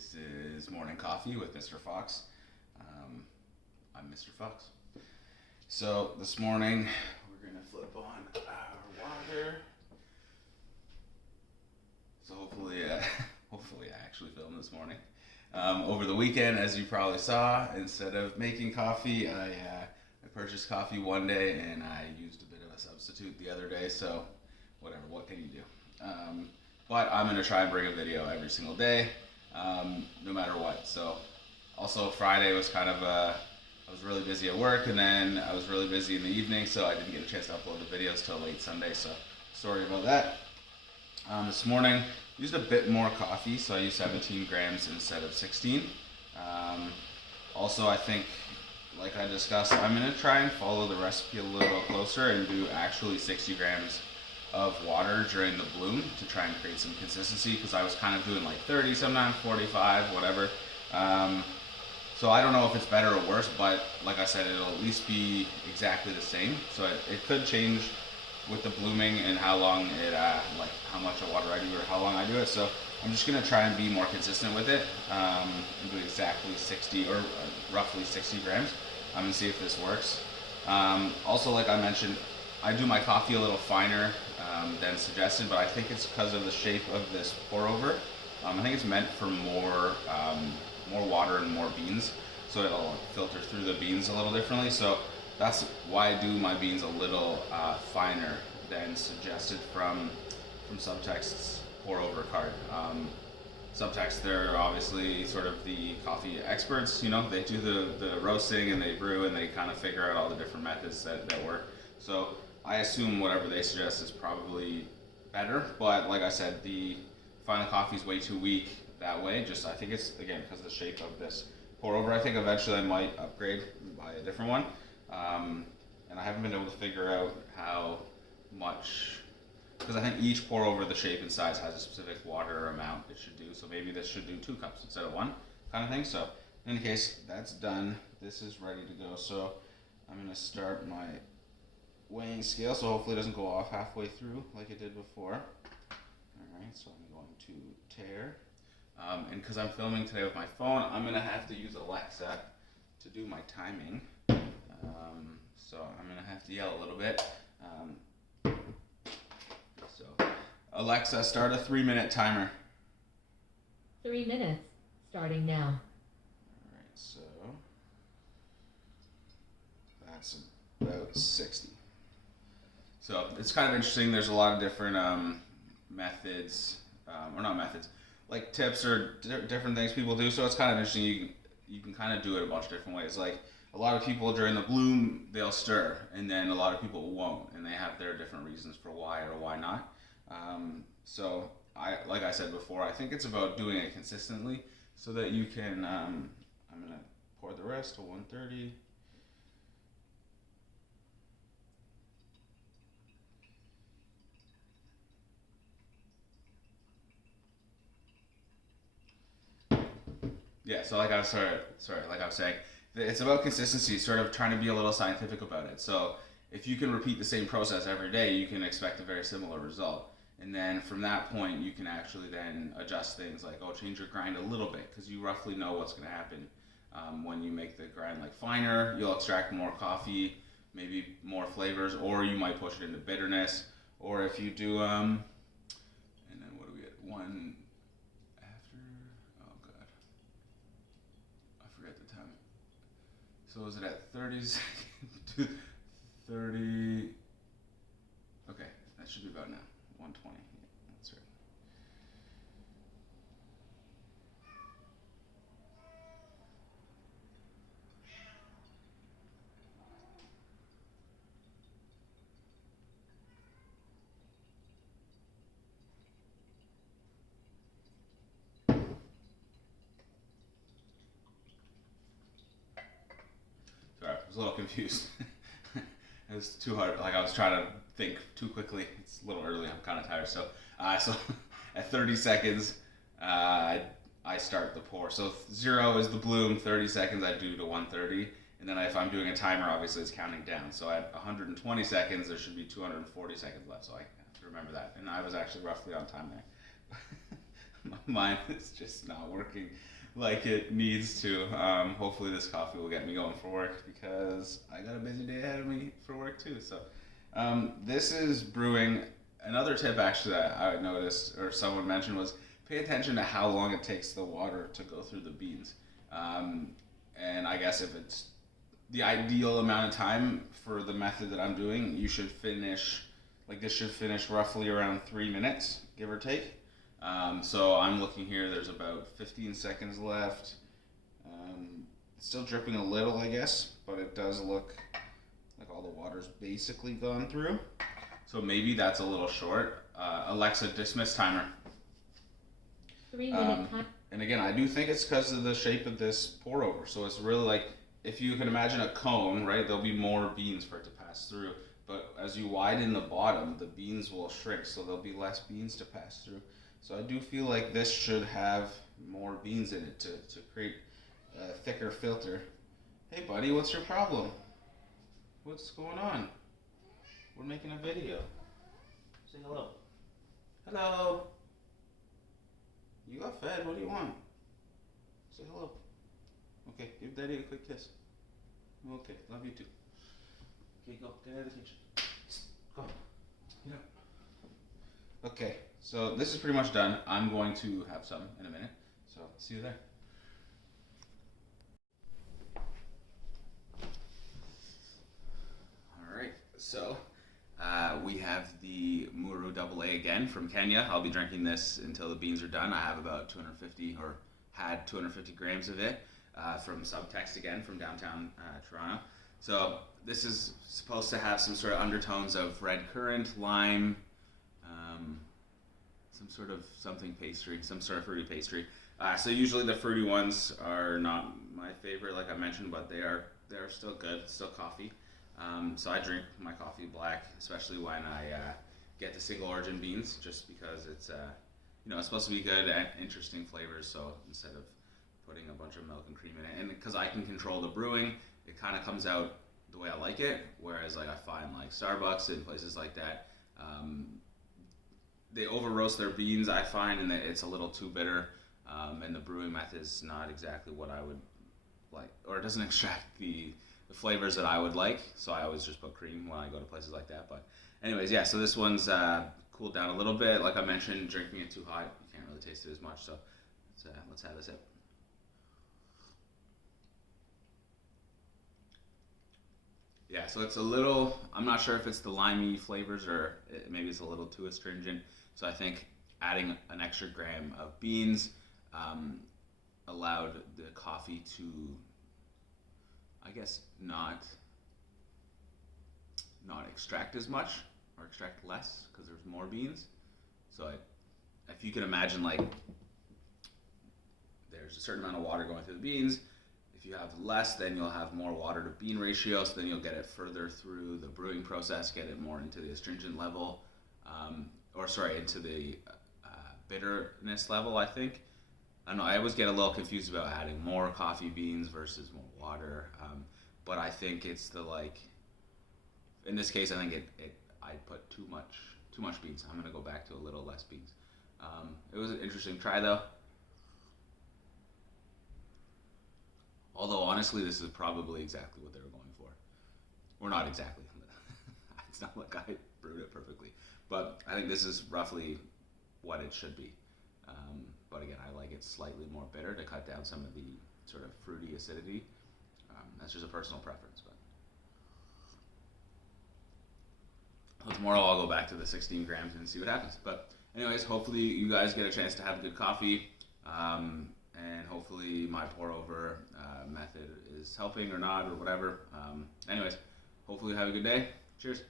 This is Morning Coffee with Mr. Fox. I'm Mr. Fox. So this morning we're gonna flip on our water. So hopefully I actually filmed this morning. Over the weekend, as you probably saw, instead of making coffee, I purchased coffee one day and I used a bit of a substitute the other day. So whatever, what can you do? But I'm gonna try and bring a video every single day. No matter what. So also Friday was kind of I was really busy at work, and then I was really busy in the evening, so I didn't get a chance to upload the videos till late Sunday, so sorry about that. This morning used a bit more coffee, so I used 17 grams instead of 16. Also, I think, like I discussed, I'm going to try and follow the recipe a little closer and do actually 60 grams of water during the bloom to try and create some consistency, because I was kind of doing like 30, sometimes 45, whatever. So I don't know if it's better or worse, but like I said, it'll at least be exactly the same. So it could change with the blooming and how long it, like how much water I do or how long I do it. So I'm just gonna try and be more consistent with it and do exactly 60 or roughly 60 grams and see if this works. Also, like I mentioned, I do my coffee a little finer than suggested, but I think it's because of the shape of this pour over. I think it's meant for more water and more beans, so it'll filter through the beans a little differently. So that's why I do my beans a little finer than suggested from Subtext's pour over card. Subtext, they're obviously sort of the coffee experts, you know, they do the roasting and they brew and they kind of figure out all the different methods that work. So I assume whatever they suggest is probably better, but like I said, the final coffee is way too weak that way. Just I think it's, again, because of the shape of this pour over. I think eventually I might upgrade and buy a different one, and I haven't been able to figure out how much, because I think each pour over, the shape and size has a specific water amount it should do. So maybe this should do 2 cups instead of 1, kind of thing. So in any case, that's done. This is ready to go. So I'm gonna start my weighing scale, so hopefully it doesn't go off halfway through like it did before. Alright, so I'm going to tare. And because I'm filming today with my phone, I'm going to have to use Alexa to do my timing. So I'm going to have to yell a little bit. So Alexa, start a 3-minute timer. 3 minutes, starting now. Alright, so that's about 60. So it's kind of interesting. There's a lot of different methods, or not methods, like tips or different things people do. So it's kind of interesting. You can kind of do it a bunch of different ways. Like a lot of people during the bloom, they'll stir, and then a lot of people won't, and they have their different reasons for why or why not. So like I said before, I think it's about doing it consistently so that you can. I'm gonna pour the rest to 130. Yeah, so like I was like I was saying, it's about consistency, sort of trying to be a little scientific about it. So if you can repeat the same process every day, you can expect a very similar result. And then from that point, you can actually then adjust things like, oh, change your grind a little bit, because you roughly know what's going to happen. When you make the grind like finer, you'll extract more coffee, maybe more flavors, or you might push it into bitterness. Or if you do, and then what do we get? One. So is it at 30 seconds? 30. Okay, that should be about now. 120. Yeah, that's right. Sorry, I was a little confused. It was too hard. Like I was trying to think too quickly. It's a little early. I'm kind of tired. So at 30 seconds, I start the pour. So 0 is the bloom. 30 seconds I do to 130, and then if I'm doing a timer, obviously it's counting down. So at 120 seconds, there should be 240 seconds left. So I have to remember that. And I was actually roughly on time there. Mine is just not working like it needs to. Hopefully, this coffee will get me going for work because I got a busy day ahead of me for work too. So, this is brewing. Another tip actually that I noticed or someone mentioned was pay attention to how long it takes the water to go through the beans. And I guess if it's the ideal amount of time for the method that I'm doing, you should finish, like this should finish roughly around 3 minutes, give or take. So I'm looking here, there's about 15 seconds left. It's still dripping a little, I guess, but it does look like all the water's basically gone through. So maybe that's a little short. Alexa, dismiss timer. 3 minute time. And again, I do think it's because of the shape of this pour over. So it's really like, if you can imagine a cone, right, there'll be more beans for it to pass through. But as you widen the bottom, the beans will shrink, so there'll be less beans to pass through. So I do feel like this should have more beans in it to create a thicker filter. Hey buddy, what's your problem? What's going on? We're making a video. Say hello. Hello. You got fed, what do you want? Say hello. Okay, give daddy a quick kiss. Okay, love you too. Okay, go, get out of the kitchen. Go, get out. Okay, so this is pretty much done. I'm going to have some in a minute, so see you there. Alright, so we have the Muru Double A again from Kenya. I'll be drinking this until the beans are done. I have about 250, or had 250 grams of it from Subtext again from downtown Toronto. So this is supposed to have some sort of undertones of red currant, lime, some sort of something pastry, some sort of fruity pastry. So usually the fruity ones are not my favorite, like I mentioned, but they're still good, still coffee. So I drink my coffee black, especially when I get the single origin beans, just because it's it's supposed to be good and interesting flavors. So instead of putting a bunch of milk and cream in it, and because I can control the brewing, it kind of comes out the way I like it. Whereas like I find like Starbucks and places like that, they over roast their beans, I find, and it's a little too bitter, and the brewing method is not exactly what I would like, or it doesn't extract the flavors that I would like. So I always just put cream when I go to places like that. But anyways, yeah. So this one's cooled down a little bit. Like I mentioned, drinking it too hot, you can't really taste it as much. So let's have this up. Yeah, so it's a little, I'm not sure if it's the limey flavors or maybe it's a little too astringent. So I think adding an extra gram of beans allowed the coffee to, I guess, not extract as much, or extract less because there's more beans. So if you can imagine, like, there's a certain amount of water going through the beans. If you have less, then you'll have more water to bean ratio, so then you'll get it further through the brewing process, get it more into the astringent level, into the bitterness level, I think. I don't know, I always get a little confused about adding more coffee beans versus more water, but I think it's in this case, I think I put too much beans. I'm gonna go back to a little less beans. It was an interesting try though. Although honestly, this is probably exactly what they were going for. Or not exactly. It's not like I brewed it perfectly. But I think this is roughly what it should be. But again, I like it slightly more bitter to cut down some of the sort of fruity acidity. That's just a personal preference. But tomorrow I'll go back to the 16 grams and see what happens. But anyways, hopefully you guys get a chance to have good coffee. And hopefully my pour over method is helping or not or whatever. Anyways, hopefully you have a good day. Cheers.